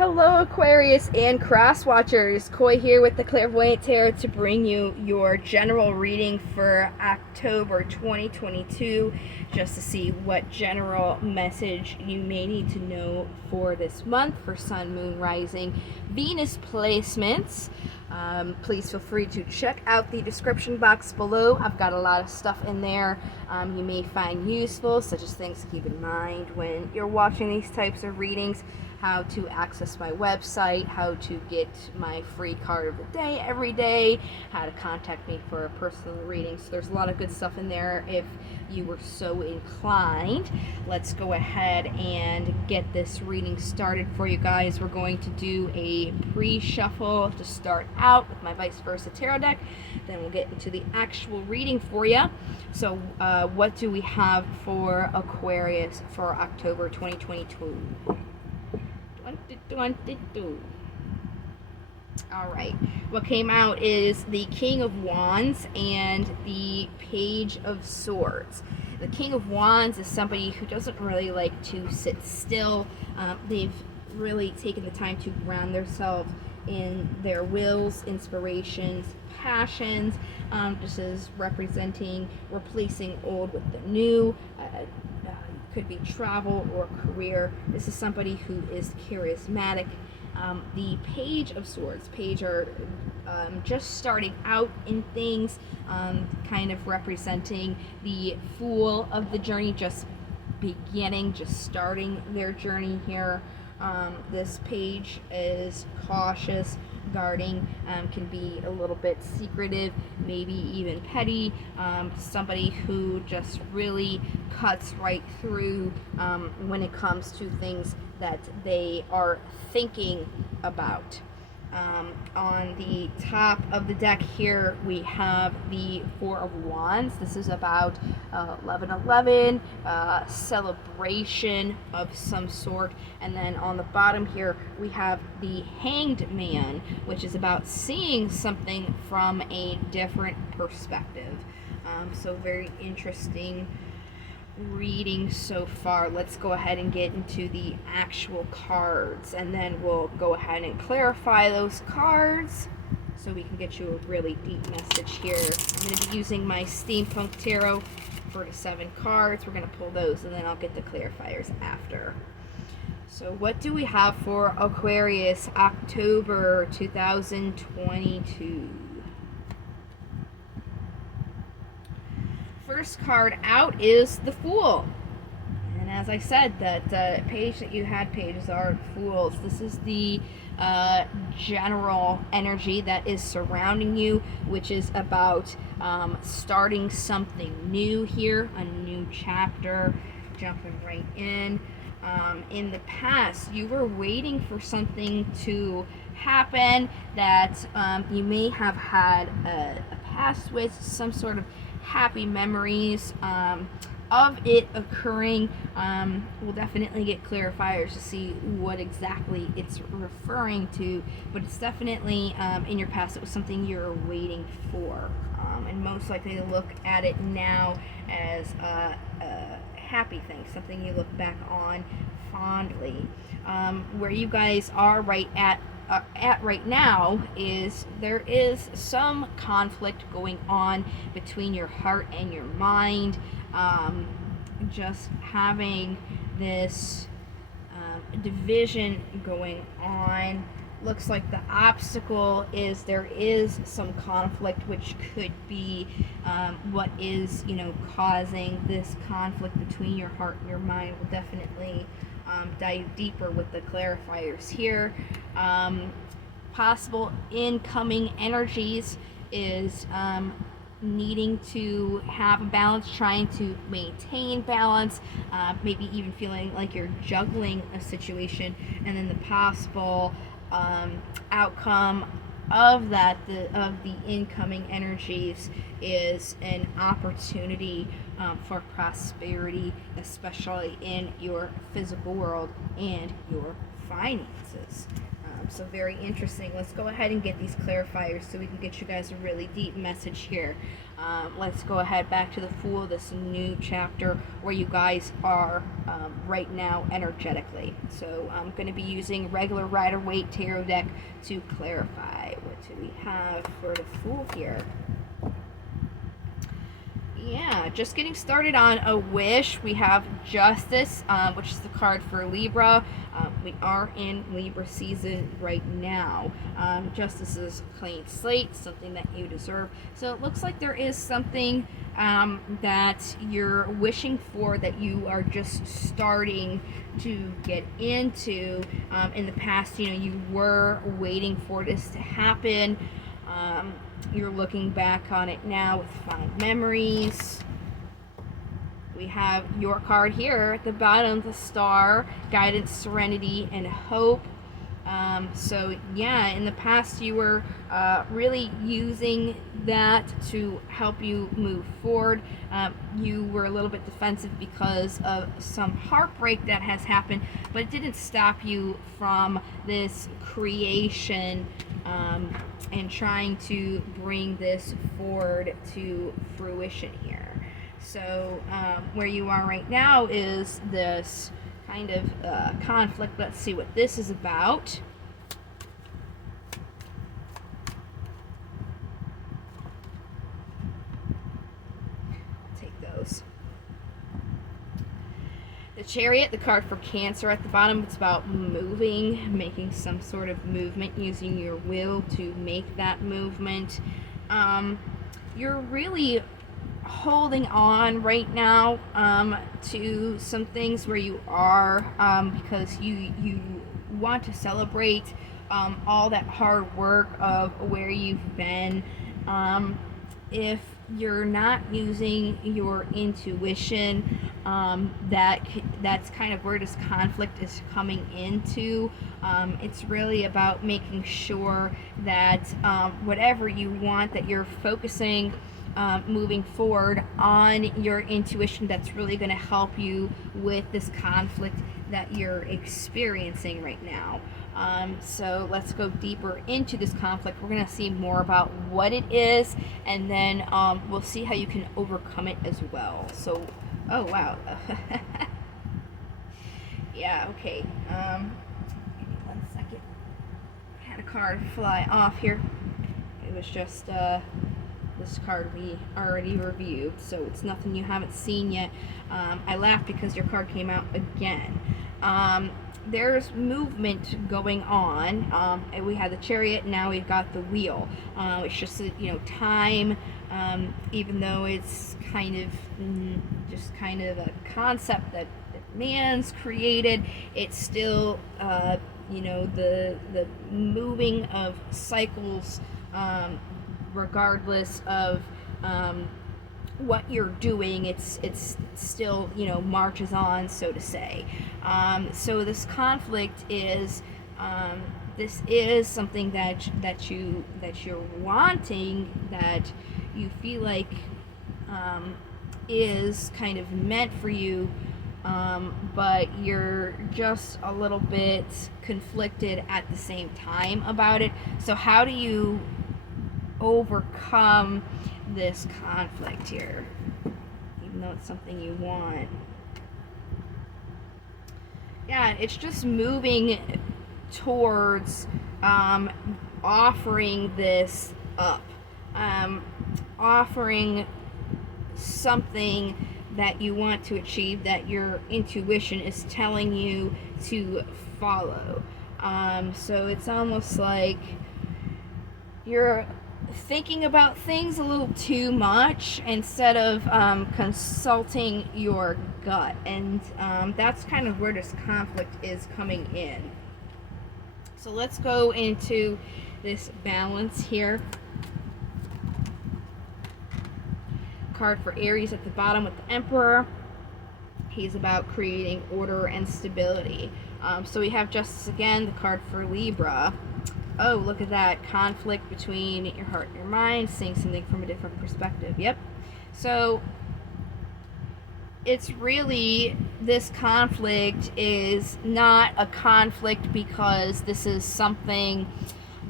Hello, Aquarius and Cross Watchers. Koi here with the Clairvoyant Tarot to bring you your general reading for October 2022, just to see what general message you may need to know for this month for Sun, Moon, Rising, Venus placements. Please feel free to check out the description box below. I've got a lot of stuff in there you may find useful, such as things to keep in mind when you're watching these types of readings, how to access my website, how to get my free card of the day every day, how to contact me for a personal reading. So there's a lot of good stuff in there if you were so inclined. Let's go ahead and get this reading started for you guys. We're going to do a pre-shuffle to start out with my vice versa tarot deck. Then we'll get into the actual reading for you. So what do we have for Aquarius for October 2022? Alright, what came out is the King of Wands and the Page of Swords. The King of Wands is somebody who doesn't really like to sit still. They've really taken the time to ground themselves in their wills, inspirations, passions. This is representing replacing old with the new. Could be travel or career. This is somebody who is charismatic. The Page of Swords. Page are just starting out in things, kind of representing the Fool of the journey, just beginning, just starting their journey here. This page is cautious, guarding, can be a little bit secretive, maybe even petty. Somebody who just really cuts right through when it comes to things that they are thinking about. On the top of the deck here we have the Four of Wands. This is about 11/11, celebration of some sort. And then on the bottom here we have the Hanged Man, which is about seeing something from a different perspective. So very interesting reading so far. Let's go ahead and get into the actual cards, and then we'll go ahead and clarify those cards so we can get you a really deep message here. I'm going to be using my Steampunk Tarot for the 7 cards. We're going to pull those and then I'll get the clarifiers after. So what do we have for Aquarius October 2022? First card out is the Fool. And as I said, that page that you had, pages are fools. This is the general energy that is surrounding you, which is about starting something new here, a new chapter, jumping right in. In the past, you were waiting for something to happen that you may have had a past with, some sort of happy memories of it occurring. We'll definitely get clarifiers to see what exactly it's referring to, but it's definitely in your past. It was something you're waiting for, and most likely to look at it now as a happy thing, something you look back on fondly. Where you guys are at right now is there is some conflict going on between your heart and your mind. Just having this division going on. Looks like the obstacle is there is some conflict, which could be what is, causing this conflict between your heart and your mind. We'll definitely dive deeper with the clarifiers here. Possible incoming energies is needing to have a balance, trying to maintain balance, maybe even feeling like you're juggling a situation, and then the possible outcome of that, of the incoming energies, is an opportunity for prosperity, especially in your physical world and your finances. So very interesting. Let's go ahead and get these clarifiers so we can get you guys a really deep message here. Let's go ahead back to the Fool, this new chapter where you guys are right now energetically. So I'm going to be using regular Rider-Waite Tarot deck to clarify. What do we have for the Fool here? Yeah, just getting started on a wish. We have Justice, which is the card for Libra. We are in Libra season right now. Justice is a clean slate, something that you deserve. So it looks like there is something that you're wishing for that you are just starting to get into. In the past, you were waiting for this to happen. You're looking back on it now with fond memories. We have your card here at the bottom, the Star, guidance, serenity, and hope. So yeah, in the past you were really using that to help you move forward. You were a little bit defensive because of some heartbreak that has happened, but it didn't stop you from this creation and trying to bring this forward to fruition here. So where you are right now is this kind of conflict. Let's see what this is about. Take those. The Chariot, the card for Cancer at the bottom, it's about moving, making some sort of movement, using your will to make that movement. You're really holding on right now to some things where you are because you want to celebrate all that hard work of where you've been. If you're not using your intuition, that's kind of where this conflict is coming into. It's really about making sure that whatever you want, that you're focusing moving forward on your intuition. That's really going to help you with this conflict that you're experiencing right now. So let's go deeper into this conflict. We're going to see more about what it is, and then we'll see how you can overcome it as well. So, oh wow. Yeah, okay. Give me 1 second. I had a card fly off here. It was just this card we already reviewed, so it's nothing you haven't seen yet. I laughed because your card came out again. There's movement going on. And we had the Chariot, now we've got the Wheel. It's just time, even though it's kind of just kind of a concept that man's created, it's still the moving of cycles, regardless of what you're doing. It's still marches on, so to say. So this conflict is this is something that you're wanting, that you feel like is kind of meant for you, but you're just a little bit conflicted at the same time about it. So how do you overcome this conflict here, even though it's something you want? Yeah, it's just moving towards offering this up, offering something that you want to achieve, that your intuition is telling you to follow. So it's almost like you're thinking about things a little too much instead of consulting your gut, and that's kind of where this conflict is coming in. So let's go into this balance here. Card for Aries at the bottom with the Emperor. He's about creating order and stability. So we have Justice again, the card for Libra. Oh, look at that. Conflict between your heart and your mind, seeing something from a different perspective. Yep. So it's really, this conflict is not a conflict because this is something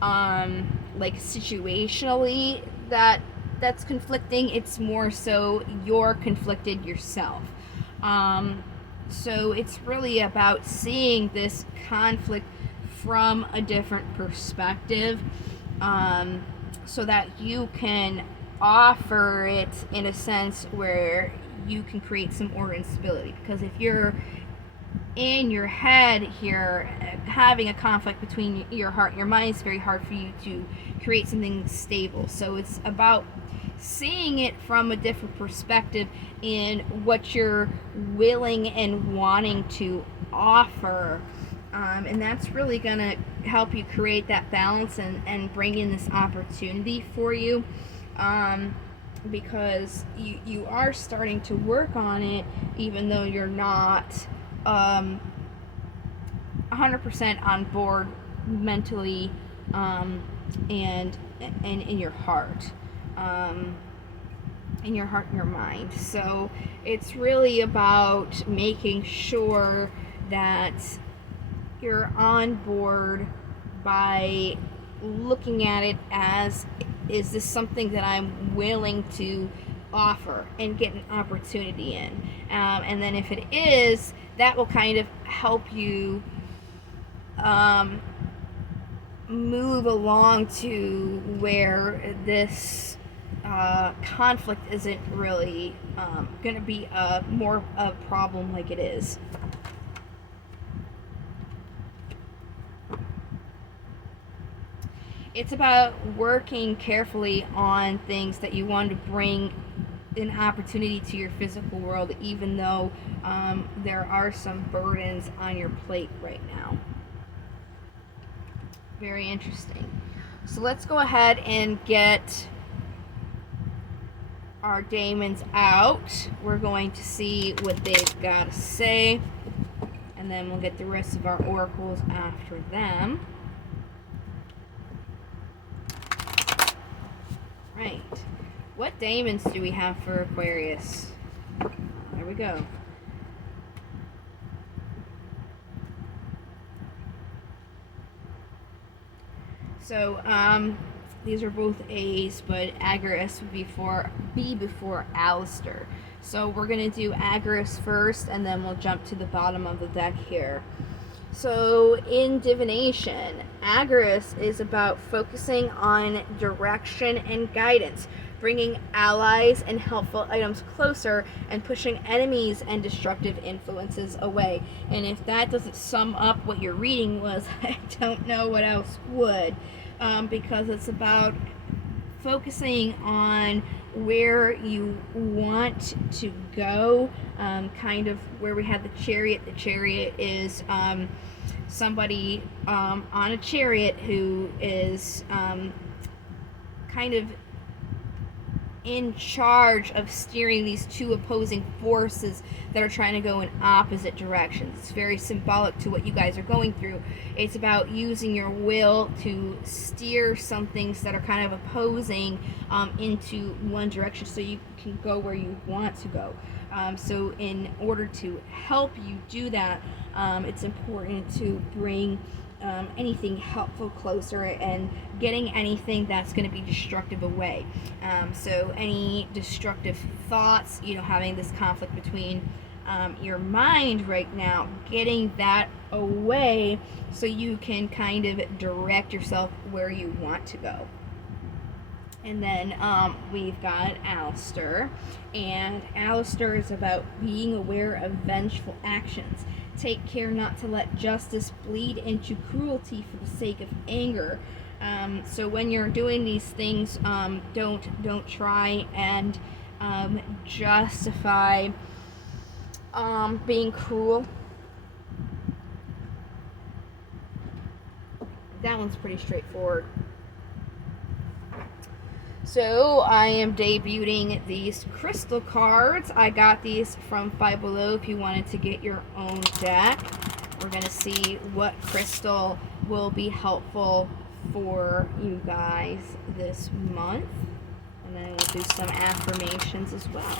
like situationally that's conflicting. It's more so you're conflicted yourself. So it's really about seeing this conflict from a different perspective, so that you can offer it in a sense where you can create some order and stability. Because if you're in your head here having a conflict between your heart and your mind, it's very hard for you to create something stable. So it's about seeing it from a different perspective in what you're willing and wanting to offer. And that's really going to help you create that balance and bring in this opportunity for you. Because you are starting to work on it, even though you're not 100% on board mentally, and in your heart. In your heart and your mind. So it's really about making sure that you're on board by looking at it as, is this something that I'm willing to offer and get an opportunity in? And then if it is, that will kind of help you move along to where this conflict isn't really going to be more a problem like it is. It's about working carefully on things that you want to bring an opportunity to your physical world, even though there are some burdens on your plate right now. Very interesting. So let's go ahead and get our daemons out. We're going to see what they've got to say, and then we'll get the rest of our oracles after them. Right. What daemons do we have for Aquarius? There we go. So, these are both A's, but Aquarius would be before Alistair. So we're going to do Aquarius first, and then we'll jump to the bottom of the deck here. So in divination, Aquarius is about focusing on direction and guidance, bringing allies and helpful items closer, and pushing enemies and destructive influences away. And if that doesn't sum up what your reading was, I don't know what else would, because it's about focusing on where you want to go, kind of where we had the chariot. The chariot is somebody on a chariot who is kind of in charge of steering these two opposing forces that are trying to go in opposite directions. It's very symbolic to what you guys are going through. It's about using your will to steer some things that are kind of opposing into one direction so you can go where you want to go. So in order to help you do that, it's important to bring anything helpful closer and getting anything that's going to be destructive away. So any destructive thoughts, having this conflict between your mind right now, getting that away so you can kind of direct yourself where you want to go. And then we've got Alistair, and Alistair is about being aware of vengeful actions. Take care not to let justice bleed into cruelty for the sake of anger. So when you're doing these things, don't try and justify being cruel. That one's pretty straightforward. So I am debuting these crystal cards. I got these from Five Below if you wanted to get your own deck. We're going to see what crystal will be helpful for you guys this month. And then we'll do some affirmations as well.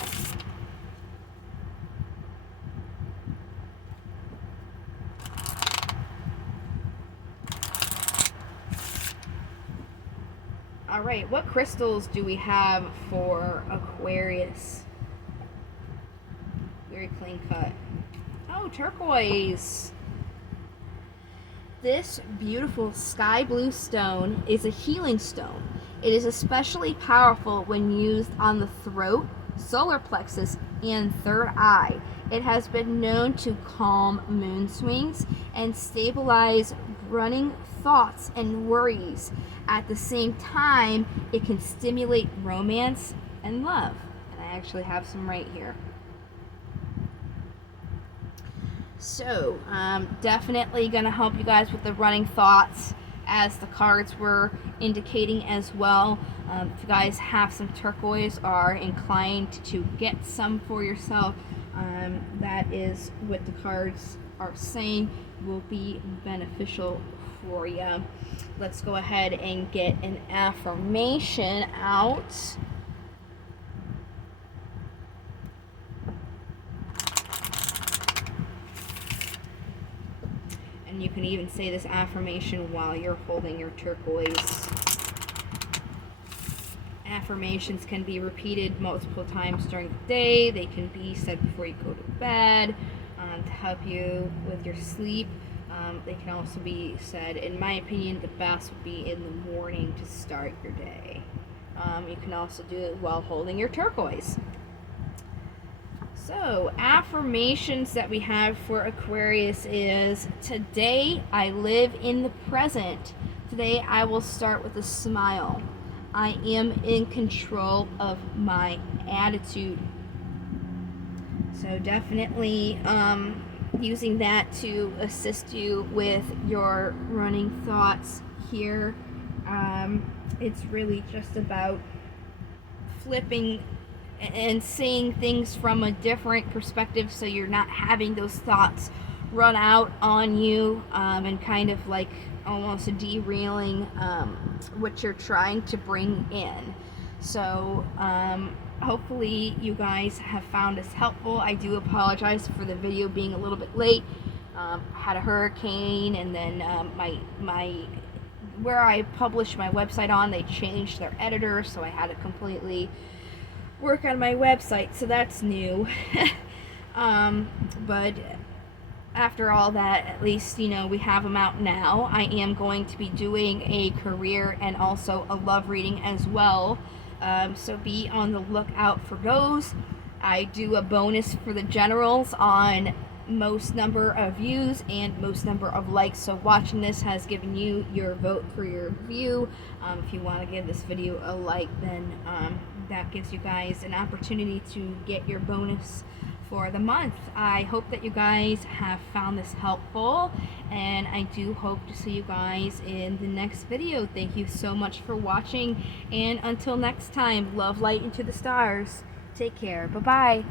All right, what crystals do we have for Aquarius? Very clean cut. Oh, turquoise. This beautiful sky blue stone is a healing stone. It is especially powerful when used on the throat, solar plexus, and third eye. It has been known to calm mood swings and stabilize running thoughts and worries. At the same time, it can stimulate romance and love. And I actually have some right here. So, definitely going to help you guys with the running thoughts, as the cards were indicating as well. If you guys have some turquoise, are inclined to get some for yourself, that is what the cards are saying will be beneficial for you. Let's go ahead and get an affirmation out. And you can even say this affirmation while you're holding your turquoise. Affirmations can be repeated multiple times during the day. They can be said before you go to bed to help you with your sleep. They can also be said, in my opinion, the best would be in the morning to start your day. You can also do it while holding your turquoise. So, affirmations that we have for Aquarius is, today I live in the present. Today I will start with a smile. I am in control of my attitude. So definitely using that to assist you with your running thoughts here. It's really just about flipping and seeing things from a different perspective, so you're not having those thoughts run out on you and kind of like almost derailing what you're trying to bring in. So hopefully you guys have found this helpful. I do apologize for the video being a little bit late. Had a hurricane, and then my where I published my website on, they changed their editor, so I had to completely work on my website, so that's new. But after all that, at least, you know, we have them out now. I am going to be doing a career and also a love reading as well, so be on the lookout for those. I do a bonus for the generals on most number of views and most number of likes, so watching this has given you your vote for your view. If you want to give this video a like, then that gives you guys an opportunity to get your bonus for the month. I hope that you guys have found this helpful, and I do hope to see you guys in the next video. Thank you so much for watching, and until next time, love, light into the stars. Take care. Bye-bye.